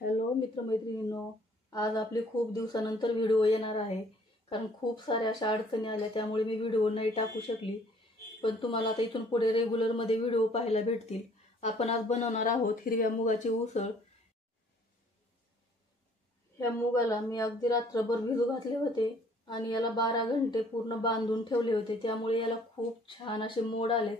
Hello मित्रमैत्रिणींनो, आज आपले खूप दिवसानंतर व्हिडिओ येणार आहे. कारण खूप साऱ्या अशा अडचणी आल्या, त्यामुळे मी व्हिडिओ नाही टाकू शकली. पण तुम्हाला आता इथून पुढे रेग्युलरमध्ये व्हिडिओ पाहायला भेटतील. आपण आज बनवणार आहोत हिरव्या मुगाची उसळ. ह्या मुगाला मी अगदी रात्रभर भिजू घातले होते आणि याला 12 घंटे पूर्ण बांधून ठेवले होते. त्यामुळे याला खूप छान असे मोड आले.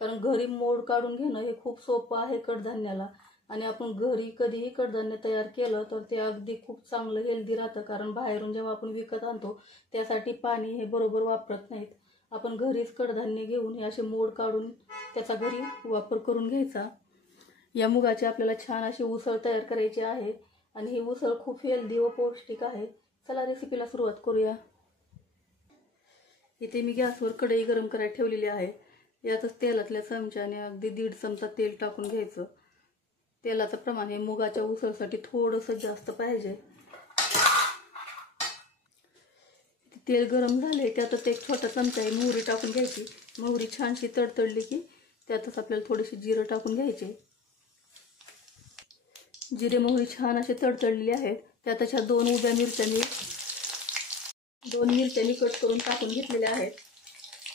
कारण घरी मोड काढून घेणं हे खूप सोपं आहे कडधान्याला. आणि आपण घरी कधीही कडधान्य तयार केलं तर ते अगदी खूप चांगलं हेल्दी राहतं. कारण बाहेरून जेव्हा आपण विकत आणतो त्यासाठी पाणी हे बरोबर वापरत नाहीत. आपण घरीच कडधान्य घेऊन हे असे मोड काढून त्याचा घरी वापर करून घ्यायचा. या मुगाची आपल्याला छान अशी उसळ तयार करायची आहे आणि ही उसळ खूप हेल्दी व पौष्टिक आहे. चला रेसिपीला सुरुवात करूया. इथे मी गॅसवर कढई गरम करायला ठेवलेली आहे. यातच तेलातल्या चमच्याने अगदी 1.5 चमचा तेल टाकून घ्यायचं. तेलाचं प्रमाण हे मुगाच्या उसळसाठी थोडंसं जास्त पाहिजे. तेल गरम झाले त्यातच एक छोटा चमचा मोहरी टाकून घ्यायची. मोहरी छानशी तडतडली की त्यातच आपल्याला थोडीशी जिरं टाकून घ्यायचे. जिरे मोहरी छान असे तडतडलेले आहेत. त्यातच ह्या 2 उभ्या मिरच्या मी 2 मिरच्या कट करून टाकून घेतलेल्या आहेत.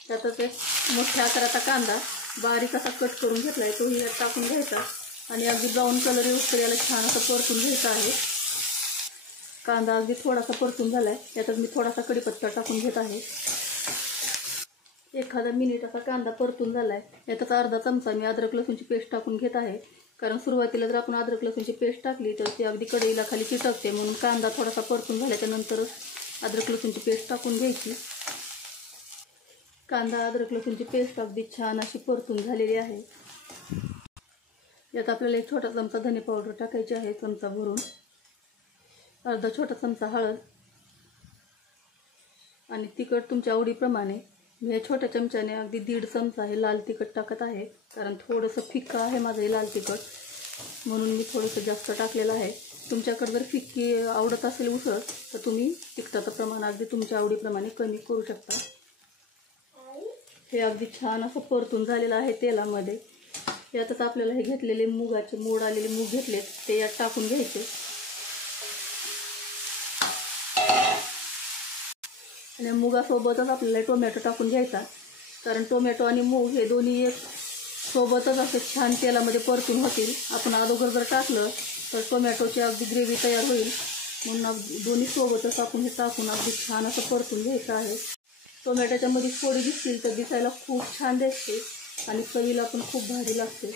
त्यातच एक मोठ्या आकाराचा कांदा बारीक असा कट करून घेतलाय, तोही यात टाकून घ्यायचा आणि अगदी ब्राऊन कलर येऊपर्यंत याला छान असं परतून घ्यायचा आहे. कांदा अगदी थोडासा परतून झालाय. यातच मी थोडासा कढीपत्ता टाकून घेत आहे. एखादा मिनिट असा कांदा परतून झालाय. यातच अर्धा चमचा मी अद्रक लसूणची पेस्ट टाकून घेत आहे. कारण सुरुवातीला जर आपण अद्रक लसूणची पेस्ट टाकली तर ती अगदी कढईला खाली चिटकते. म्हणून कांदा थोडासा परतून झाल्याच्या नंतरच अद्रक लसूणची पेस्ट टाकून घ्यायची. कांदा अद्रक लसूणची पेस्ट अगदी छान अशी परतून झालेली आहे. यात आपल्याला एक छोटा चमचा धने पावडर टाकायची आहे, चमचा भरून. अर्धा छोटा चमचा हळद आणि तिखट तुमच्या आवडीप्रमाणे. मी या छोट्या चमच्याने अगदी 1.5 चमचा हे लाल तिखट टाकत आहे. कारण थोडंसं फिक्का आहे माझं हे लाल तिखट, म्हणून मी थोडंसं जास्त टाकलेलं आहे. तुमच्याकडे जर फिक्की आवडत असेल उसळ तर तुम्ही तिखटाचं प्रमाण अगदी तुमच्या आवडीप्रमाणे कमी करू शकता. हे अगदी छान असं परतून झालेलं आहे तेलामध्ये. यातच आपल्याला हे घेतलेले मुगाचे मोड आलेले मूग घेतलेत ते यात टाकून घ्यायचे. आणि मुगासोबतच आपल्याला टोमॅटो टाकून घ्यायचा. कारण टोमॅटो आणि मूग हे दोन्ही एक सोबतच असं छान तेलामध्ये परतून होतील. आपण अगोदर जर टाकलं तर टोमॅटोची अगदी ग्रेव्ही तयार होईल. म्हणून दोन्ही सोबतच आपण हे टाकून अगदी छान असं परतून घ्यायचं आहे. टोमॅटोच्या मध्ये फोडी दिसतील तर दिसायला खूप छान दिसते आणि चवीला पण खूप भारी लागते.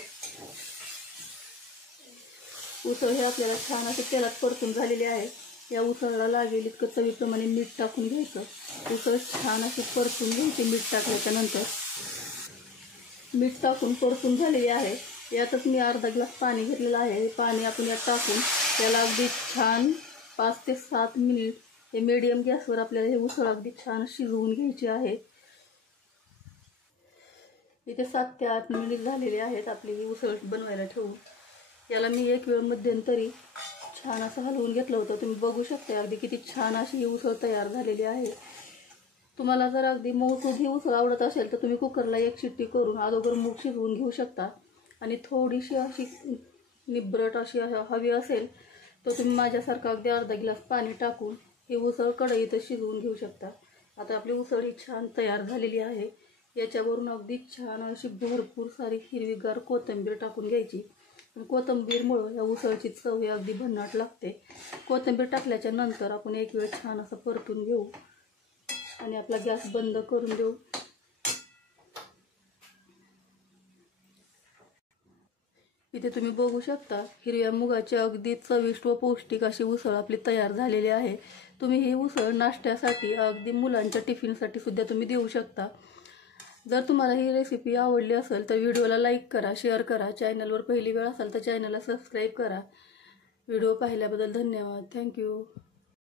उसळ हे आपल्याला छान असे तेलात परतून झालेली आहे. या उसळला लागेल इतकं चवीप्रमाणे मीठ टाकून घ्यायचं. उसळ छान अशी परतून घ्यायची मीठ टाकल्याच्या नंतर. मीठ टाकून परतून झालेली आहे. यातच मी अर्धा ग्लास पाणी घेतलेलं आहे. पाणी आपण यात टाकून त्याला अगदी छान 5 ते 7 मिनिट हे मीडियम गॅसवर आपल्याला हे उसळ अगदी छान शिजवून घ्यायची आहे. इथे 7 ते 8 मिनिट झालेले आहेत आपली ही उसळ बनवायला ठेवून. याला मी एक वेळ मध्यंतरी छान असं हलवून घेतलं होतं. तुम्ही बघू शकता अगदी किती छान अशी ही उसळ तयार झालेली आहे. तुम्हाला जर अगदी मऊसूद ही उसळ आवडत असेल तर तुम्ही कुकरला 1 शिट्टी करून अगोदर मूग शिजवून घेऊ शकता. आणि थोडीशी अशी निब्रट अशी हवी असेल तर तुम्ही माझ्यासारखं अगदी अर्धा ग्लास पाणी टाकून ही उसळ कढईतच शिजवून घेऊ शकता. आता आपली उसळ ही छान तयार झालेली आहे. याच्यावरून अगदी छान अशी भरपूर सारी हिरवीगार कोथिंबीर टाकून घ्यायची. कोथिंबीरमुळे या उसळची चव ही अगदी भन्नाट लागते. कोथिंबीर टाकल्याच्या नंतर आपण एक वेळ छान असं परतून घेऊ आणि आपला गॅस बंद करून देऊ. इथे तुम्ही बघू शकता हिरव्या मुगाची अगदी चविष्ट व पौष्टिक अशी उसळ आपली तयार झालेली आहे. तुम्ही ही उसळ नाश्त्यासाठी अगदी मुलांच्या टिफिनसाठी सुद्धा तुम्ही देऊ शकता. जर तुम्हाला ही रेसिपी आवडली असेल तर व्हिडिओला लाईक करा, शेअर करा. चॅनलवर पहिली वेळ असाल तर चॅनलला सबस्क्राईब करा. व्हिडिओ पाहिल्याबद्दल धन्यवाद. थँक्यू.